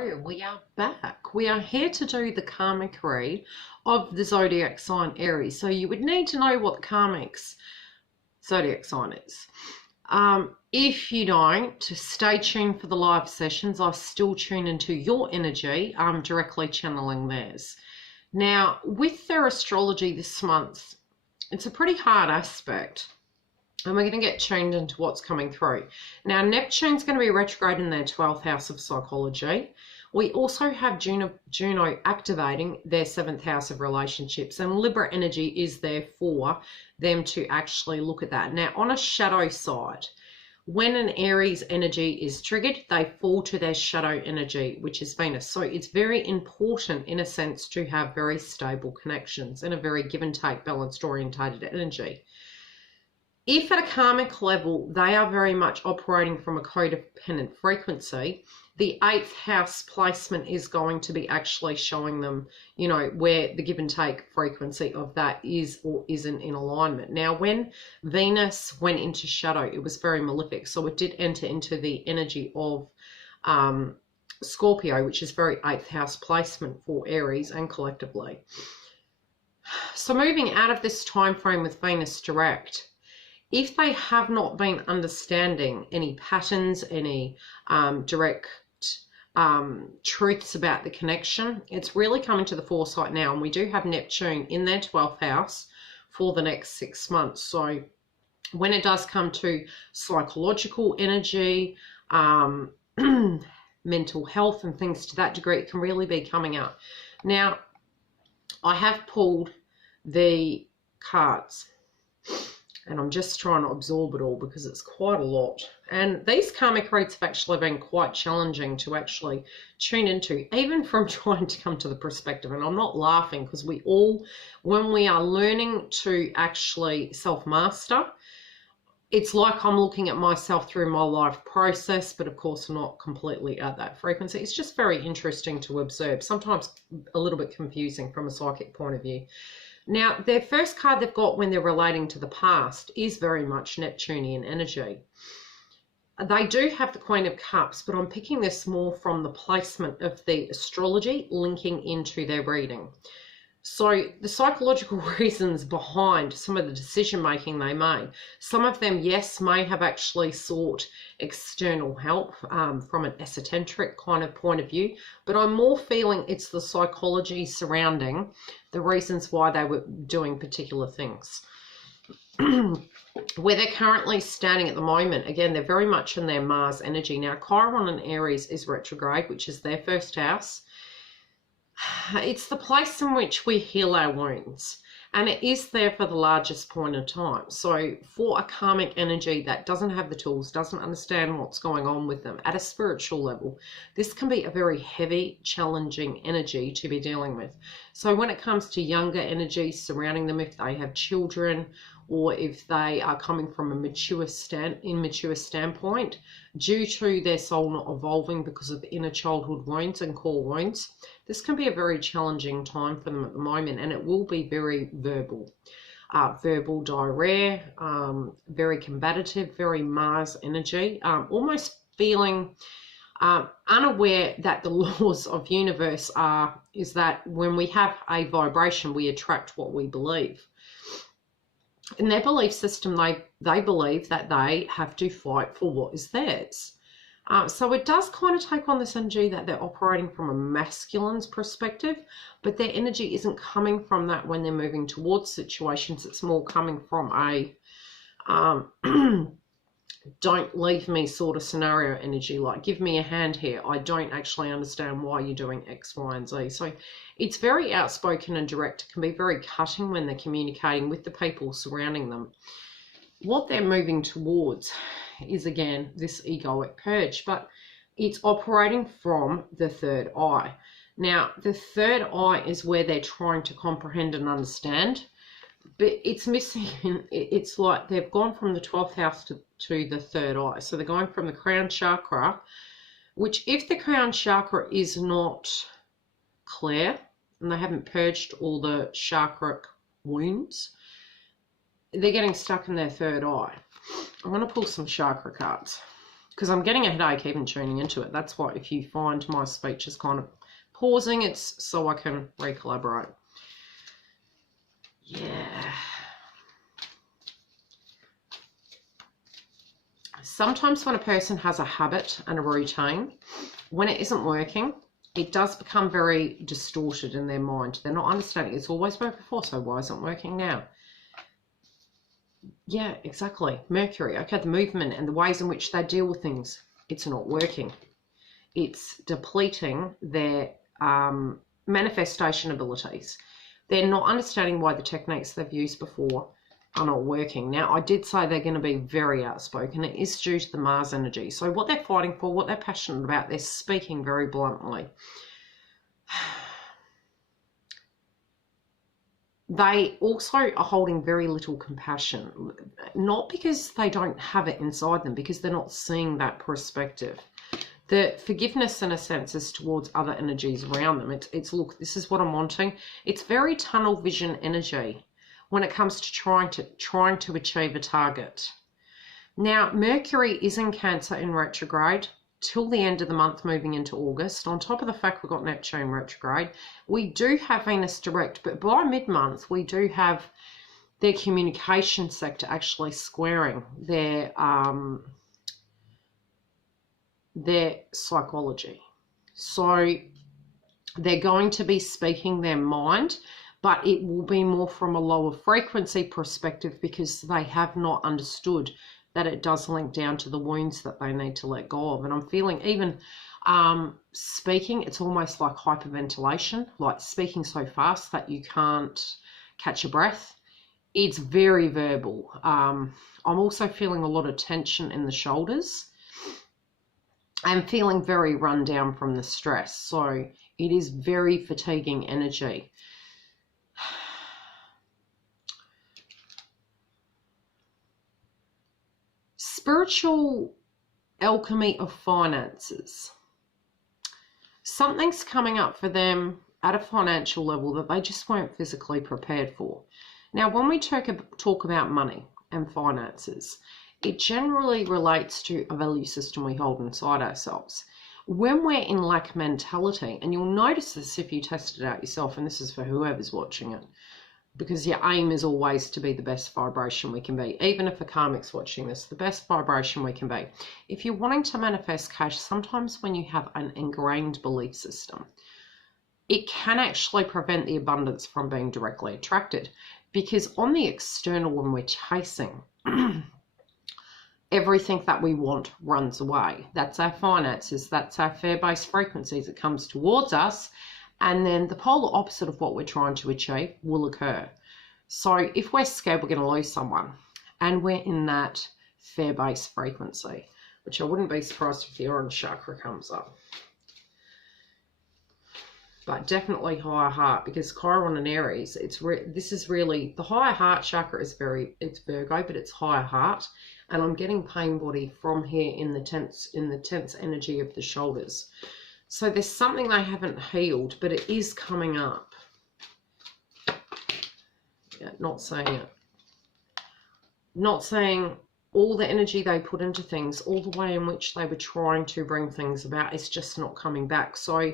Oh, we are back. We are here to do the karmic read of the zodiac sign Aries. So you would need to know what the karmics zodiac sign is. If you don't, stay tuned for the live sessions. I still tune into your energy. I'm directly channeling theirs. Now, with their astrology this month, it's a pretty hard aspect. And we're going to get tuned into what's coming through. Now, Neptune's going to be retrograde in their 12th house of psychology. We also have Juno activating their 7th house of relationships. And Libra energy is there for them to actually look at that. Now, on a shadow side, when an Aries energy is triggered, they fall to their shadow energy, which is Venus. So it's very important, in a sense, to have very stable connections and a very give and take, balanced, orientated energy. If at a karmic level, they are very much operating from a codependent frequency, the 8th house placement is going to be actually showing them, you know, where the give and take frequency of that is or isn't in alignment. Now, when Venus went into shadow, it was very malefic. So it did enter into the energy of Scorpio, which is very 8th house placement for Aries and collectively. So moving out of this time frame with Venus direct, if they have not been understanding any patterns, any direct truths about the connection, it's really coming to the foresight now. And we do have Neptune in their 12th house for the next 6 months. So when it does come to psychological energy, mental health and things to that degree, it can really be coming up. Now, I have pulled the cards, and I'm just trying to absorb it all because it's quite a lot. And these karmic reads have actually been quite challenging to actually tune into, even from trying to come to the perspective. And I'm not laughing because we all, when we are learning to actually self-master, it's like I'm looking at myself through my life process, but of course not completely at that frequency. It's just very interesting to observe, sometimes a little bit confusing from a psychic point of view. Now, their first card they've got when they're relating to the past is very much Neptunian energy. They do have the Queen of Cups, but I'm picking this more from the placement of the astrology linking into their reading. So the psychological reasons behind some of the decision-making they made, some of them, yes, may have actually sought external help from an esoteric kind of point of view, but I'm more feeling it's the psychology surrounding the reasons why they were doing particular things. Where they're currently standing at the moment, again, they're very much in their Mars energy. Now, Chiron and Aries is retrograde, which is their first house. It's the place in which we heal our wounds, and it is there for the largest point of time. So for a karmic energy that doesn't have the tools, doesn't understand what's going on with them at a spiritual level, this can be a very heavy, challenging energy to be dealing with. So when it comes to younger energies surrounding them, if they have children or if they are coming from a immature standpoint, due to their soul not evolving because of inner childhood wounds and core wounds, this can be a very challenging time for them at the moment, and it will be very verbal. Verbal diarrhea, very combative, very Mars energy, almost feeling unaware that the laws of universe is that when we have a vibration, we attract what we believe. In their belief system, they believe that they have to fight for what is theirs. So it does kind of take on this energy that they're operating from a masculine's perspective, but their energy isn't coming from that when they're moving towards situations. It's more coming from a don't leave me sort of scenario energy, like give me a hand here. I don't actually understand why you're doing X, Y, and Z. So it's very outspoken and direct. It can be very cutting when they're communicating with the people surrounding them. What they're moving towards is, again, this egoic purge, but it's operating from the third eye. Now, the third eye is where they're trying to comprehend and understand, but it's missing. It's like they've gone from the 12th house to the third eye. So they're going from the crown chakra, which if the crown chakra is not clear and they haven't purged all the chakric wounds, they're getting stuck in their third eye. I'm going to pull some chakra cards. because I'm getting a headache even tuning into it. That's why if you find my speech is kind of pausing, it's so I can recollaborate. Yeah. Sometimes when a person has a habit and a routine, when it isn't working, it does become very distorted in their mind. They're not understanding it's always worked before, so why isn't it working now? Yeah, exactly. Mercury. Okay, the movement and the ways in which they deal with things, it's not working. It's depleting their manifestation abilities. They're not understanding why the techniques they've used before are not working. Now, I did say they're going to be very outspoken. It is due to the Mars energy. So what they're fighting for, what they're passionate about, they're speaking very bluntly. They also are holding very little compassion, not because they don't have it inside them, because they're not seeing that perspective. The forgiveness, in a sense, is towards other energies around them. It's look, this is what I'm wanting. It's very tunnel vision energy when it comes to trying to achieve a target. Now, Mercury is in Cancer in retrograde till the end of the month, moving into August. On top of the fact we've got Neptune retrograde, we do have Venus direct, but by mid-month we do have their communication sector actually squaring their psychology. So they're going to be speaking their mind, but it will be more from a lower frequency perspective because they have not understood that it does link down to the wounds that they need to let go of. And I'm feeling even speaking, it's almost like hyperventilation, like speaking so fast that you can't catch your breath. It's very verbal. I'm also feeling a lot of tension in the shoulders. I'm feeling very run down from the stress. So it is very fatiguing energy. Spiritual alchemy of finances. Something's coming up for them at a financial level that they just weren't physically prepared for. Now, when we talk about money and finances, it generally relates to a value system we hold inside ourselves. When we're in lack mentality, and you'll notice this if you test it out yourself, and this is for whoever's watching it, because your aim is always to be the best vibration we can be. Even if a karmic's watching this, the best vibration we can be. If you're wanting to manifest cash, sometimes when you have an ingrained belief system, it can actually prevent the abundance from being directly attracted. Because on the external, when we're chasing, everything that we want runs away. That's our finances, that's our fair-based frequencies. It comes towards us. And then the polar opposite of what we're trying to achieve will occur. So if we're scared we're going to lose someone and we're in that fair-based frequency, which I wouldn't be surprised if the orange chakra comes up. But definitely higher heart, because Chiron and Aries, this is really, the higher heart chakra is it's Virgo, but it's higher heart. And I'm getting pain body from here in the tense energy of the shoulders. So there's something they haven't healed, but it is coming up. Yeah, not saying it. Not saying all the energy they put into things, all the way in which they were trying to bring things about, is just not coming back. So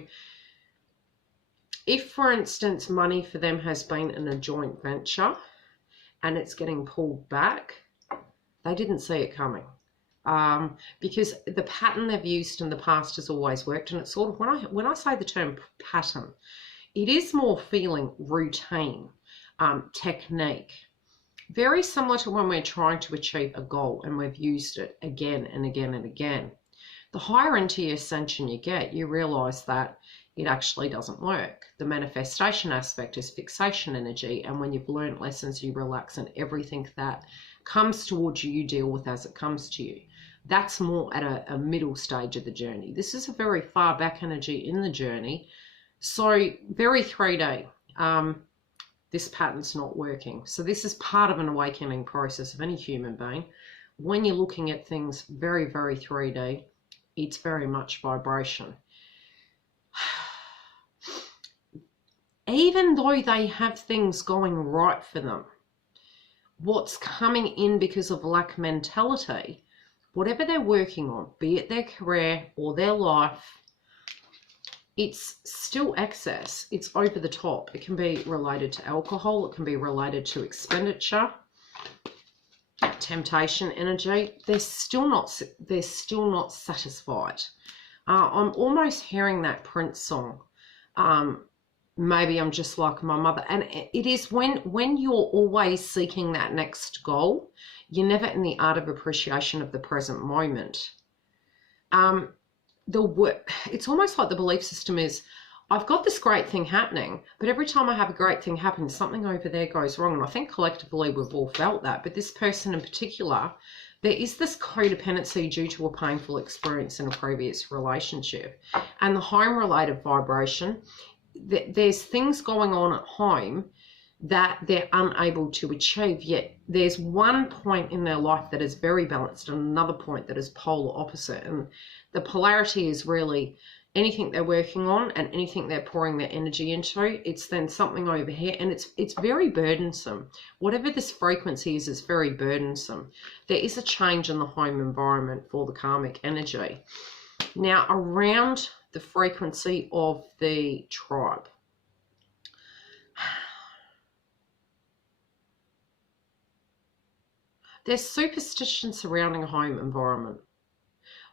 if, for instance, money for them has been in a joint venture and it's getting pulled back, they didn't see it coming. Because the pattern they've used in the past has always worked, and it's sort of, when I say the term pattern, it is more feeling routine, technique, very similar to when we're trying to achieve a goal and we've used it again and again and again. The higher into your ascension you get, you realize that it actually doesn't work. The manifestation aspect is fixation energy, and when you've learned lessons, you relax, and everything that comes towards you, you deal with as it comes to you. That's more at a middle stage of the journey. This is a very far back energy in the journey. So very 3D. This pattern's not working. So this is part of an awakening process of any human being. When you're looking at things very, very 3D, it's very much vibration. Even though they have things going right for them, what's coming in because of lack mentality whatever they're working on, be it their career or their life, it's still excess. It's over the top. It can be related to alcohol. It can be related to expenditure, temptation energy. They're still not satisfied. I'm almost hearing that Prince song. Maybe I'm just like my mother. And it is when you're always seeking that next goal, you're never in the art of appreciation of the present moment. It's almost like the belief system is, I've got this great thing happening, but every time I have a great thing happen, something over there goes wrong. And I think collectively we've all felt that, but this person in particular, there is this codependency due to a painful experience in a previous relationship. And the home-related vibration, there's things going on at home that they're unable to achieve, yet there's one point in their life that is very balanced and another point that is polar opposite. And the polarity is really anything they're working on and anything they're pouring their energy into, it's then something over here, and it's very burdensome. Whatever this frequency is very burdensome. There is a change in the home environment for the karmic energy. Now, around the frequency of the tribe, there's superstition surrounding a home environment.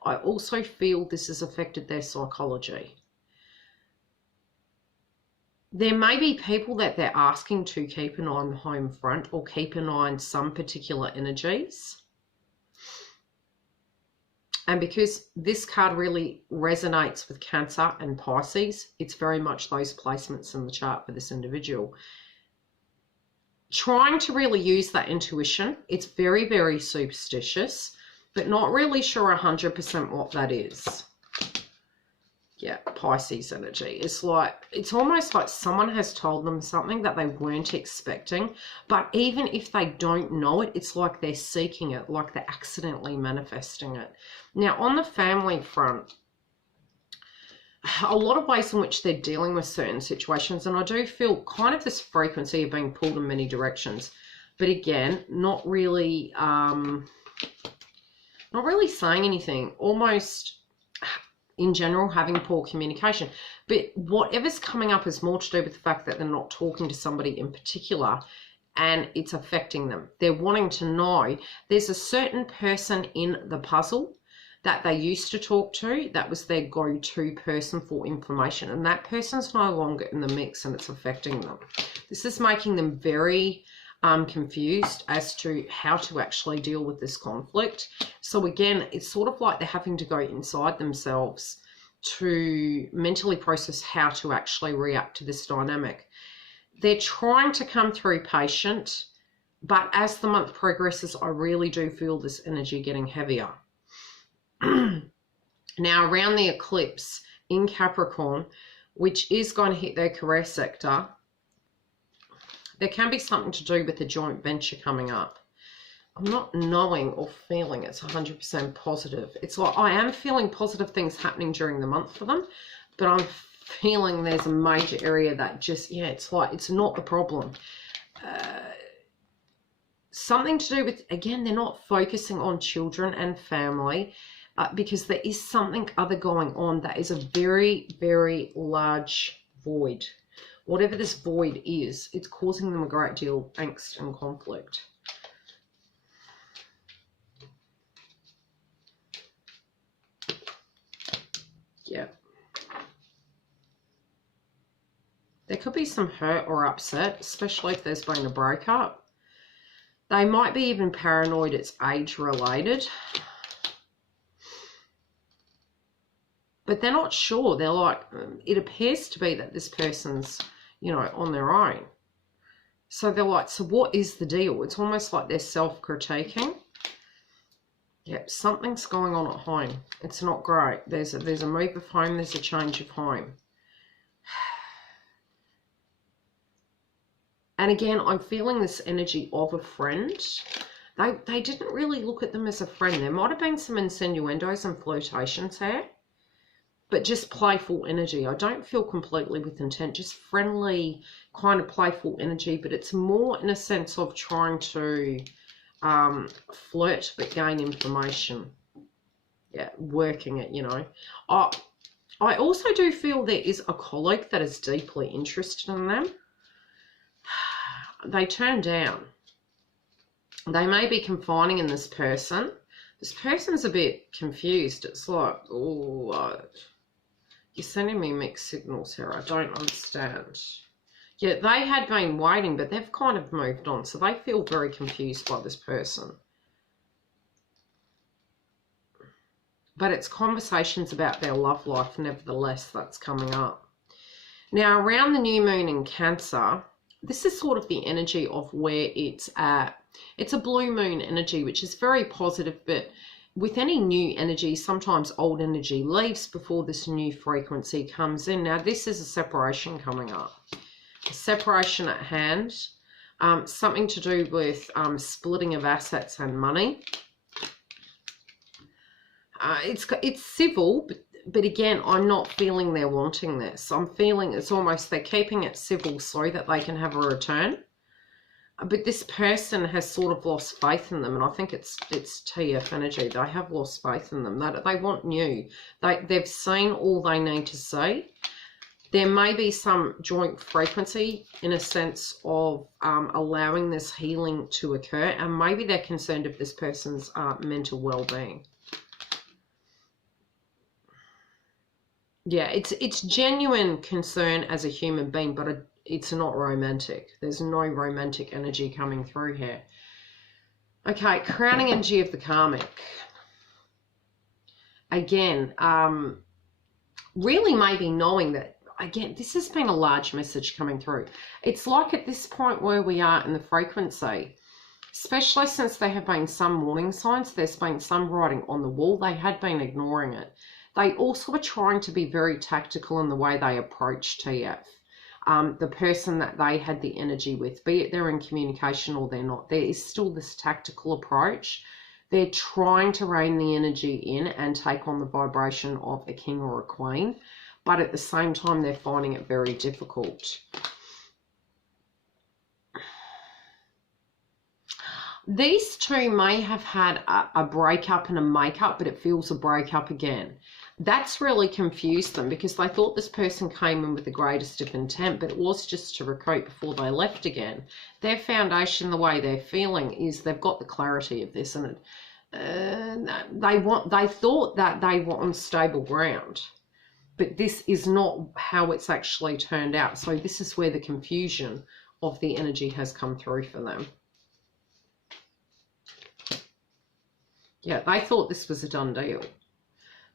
I also feel this has affected their psychology. There may be people that they're asking to keep an eye on the home front or keep an eye on some particular energies. And because this card really resonates with Cancer and Pisces, it's very much those placements in the chart for this individual. Trying to really use that intuition, it's very, very superstitious, but not really sure 100% what that is. Yeah, Pisces energy. It's almost like someone has told them something that they weren't expecting, but even if they don't know it, it's like they're seeking it, like they're accidentally manifesting it. Now, on the family front, a lot of ways in which they're dealing with certain situations, and I do feel kind of this frequency of being pulled in many directions, but again, not really saying anything, almost in general having poor communication. But whatever's coming up is more to do with the fact that they're not talking to somebody in particular and it's affecting them. They're wanting to know there's a certain person in the puzzle that they used to talk to, that was their go-to person for information, and that person's no longer in the mix and it's affecting them. This is making them very confused as to how to actually deal with this conflict. So again, it's sort of like they're having to go inside themselves to mentally process how to actually react to this dynamic. They're trying to come through patient, but as the month progresses, I really do feel this energy getting heavier. Now, around the eclipse in Capricorn, which is going to hit their career sector, there can be something to do with the joint venture coming up. I'm not knowing or feeling it's 100% positive. It's like I am feeling positive things happening during the month for them, but I'm feeling there's a major area that just, yeah, it's like it's not the problem. Something to do with, again, they're not focusing on children and family because there is something other going on that is a very, very large void. Whatever this void is, it's causing them a great deal of angst and conflict. Yeah. There could be some hurt or upset, especially if there's been a breakup. They might be even paranoid it's age-related. But they're not sure. They're like, it appears to be that this person's, you know, on their own. So they're like, so what is the deal? It's almost like they're self-critiquing. Yep, something's going on at home. It's not great. There's a move of home. There's a change of home. And again, I'm feeling this energy of a friend. They didn't really look at them as a friend. There might have been some insinuendos and flirtations here, but just playful energy. I don't feel completely with intent, just friendly, kind of playful energy, but it's more in a sense of trying to flirt but gain information. Yeah, working it, you know. I also do feel there is a colleague that is deeply interested in them. They turn down. They may be confining in this person. This person's a bit confused. It's like, oh, you're sending me mixed signals here. I don't understand. Yeah, they had been waiting, but they've kind of moved on. So they feel very confused by this person. But it's conversations about their love life, nevertheless, that's coming up. Now, around the new moon in Cancer, this is sort of the energy of where it's at. It's a blue moon energy, which is very positive, but with any new energy, sometimes old energy leaves before this new frequency comes in. Now, this is a separation coming up. A separation at hand, something to do with splitting of assets and money. It's civil, but again, I'm not feeling they're wanting this. I'm feeling it's almost they're keeping it civil so that they can have a return. But this person has sort of lost faith in them, and I think it's TF energy. They have lost faith in them. They want new. They've seen all they need to see. There may be some joint frequency in a sense of allowing this healing to occur, and maybe they're concerned of this person's mental well-being. Yeah, it's genuine concern as a human being, but it's not romantic. There's no romantic energy coming through here. Okay, crowning energy of the karmic. Again, really maybe knowing that, again, this has been a large message coming through. It's like at this point where we are in the frequency, especially since there have been some warning signs, there's been some writing on the wall, they had been ignoring it. They also are trying to be very tactical in the way they approach TF. The person that they had the energy with, be it they're in communication or they're not, there is still this tactical approach. They're trying to rein the energy in and take on the vibration of a king or a queen, but at the same time, they're finding it very difficult. These two may have had a breakup and a makeup, but it feels a breakup again. That's really confused them because they thought this person came in with the greatest of intent, but it was just to recruit before they left again. Their foundation, the way they're feeling, is they've got the clarity of this, and they thought that they were on stable ground, but this is not how it's actually turned out. So this is where the confusion of the energy has come through for them. Yeah, they thought this was a done deal.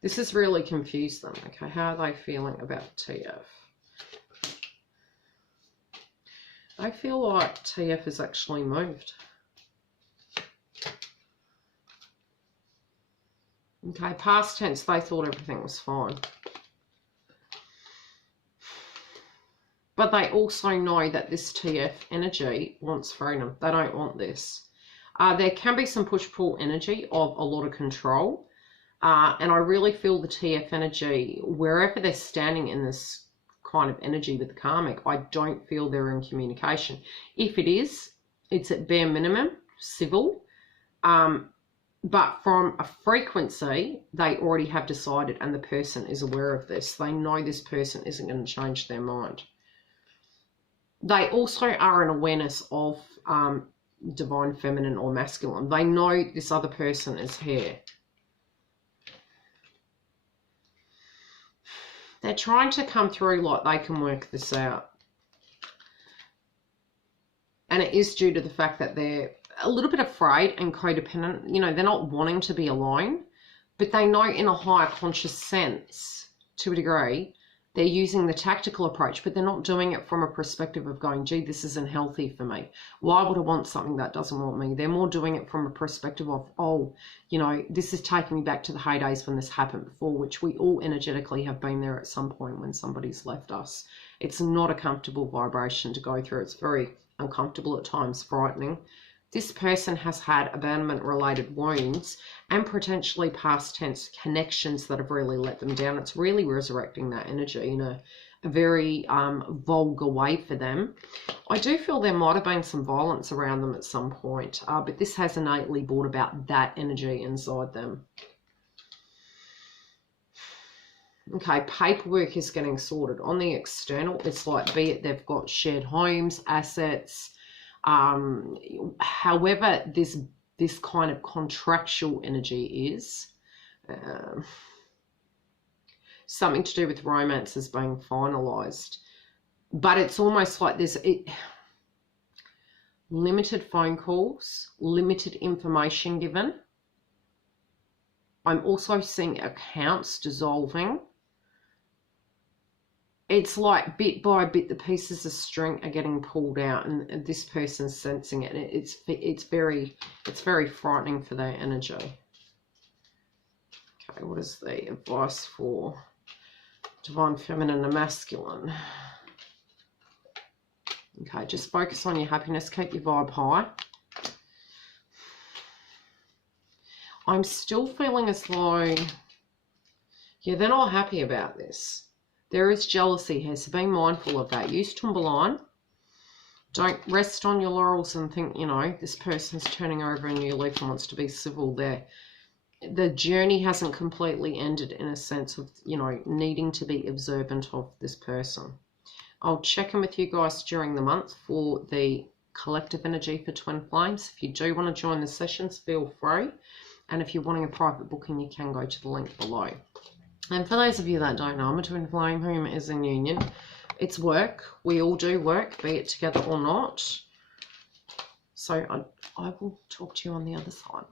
This has really confused them. Okay, how are they feeling about TF? I feel like TF has actually moved. Okay, past tense, they thought everything was fine. But they also know that this TF energy wants freedom. They don't want this. There can be some push-pull energy of a lot of control. And I really feel the TF energy, wherever they're standing in this kind of energy with the karmic, I don't feel they're in communication. If it is, it's at bare minimum, civil. But from a frequency, they already have decided, and the person is aware of this. They know this person isn't going to change their mind. They also are an awareness of divine feminine or masculine. They know this other person is here. They're trying to come through like they can work this out. And it is due to the fact that they're a little bit afraid and codependent. You know, they're not wanting to be alone, but they know in a higher conscious sense, to a degree, they're using the tactical approach, but they're not doing it from a perspective of going, gee, this isn't healthy for me. Why would I want something that doesn't want me? They're more doing it from a perspective of, oh, you know, this is taking me back to the heydays when this happened before, which we all energetically have been there at some point when somebody's left us. It's not a comfortable vibration to go through. It's very uncomfortable at times, frightening. This person has had abandonment-related wounds and potentially past tense connections that have really let them down. It's really resurrecting that energy in a very vulgar way for them. I do feel there might have been some violence around them at some point, but this has innately brought about that energy inside them. Okay, paperwork is getting sorted. On the external, it's like, be it they've got shared homes, assets, however this kind of contractual energy is, something to do with romance is being finalized. But it's almost like there's limited phone calls, limited information given. I'm also seeing accounts dissolving. It's like bit by bit, the pieces of string are getting pulled out, and this person's sensing it. It's very frightening for their energy. Okay, what is the advice for divine feminine and masculine? Okay, just focus on your happiness. Keep your vibe high. I'm still feeling as though, yeah, they're not happy about this. There is jealousy here, so be mindful of that. Use Tumbaline. Don't rest on your laurels and think, you know, this person's turning over a new leaf and wants to be civil there. The journey hasn't completely ended in a sense of, you know, needing to be observant of this person. I'll check in with you guys during the month for the collective energy for Twin Flames. If you do want to join the sessions, feel free. And if you're wanting a private booking, you can go to the link below. And for those of you that don't know, I'm a twin flame whom is in union. It's work. We all do work, be it together or not. So I will talk to you on the other side.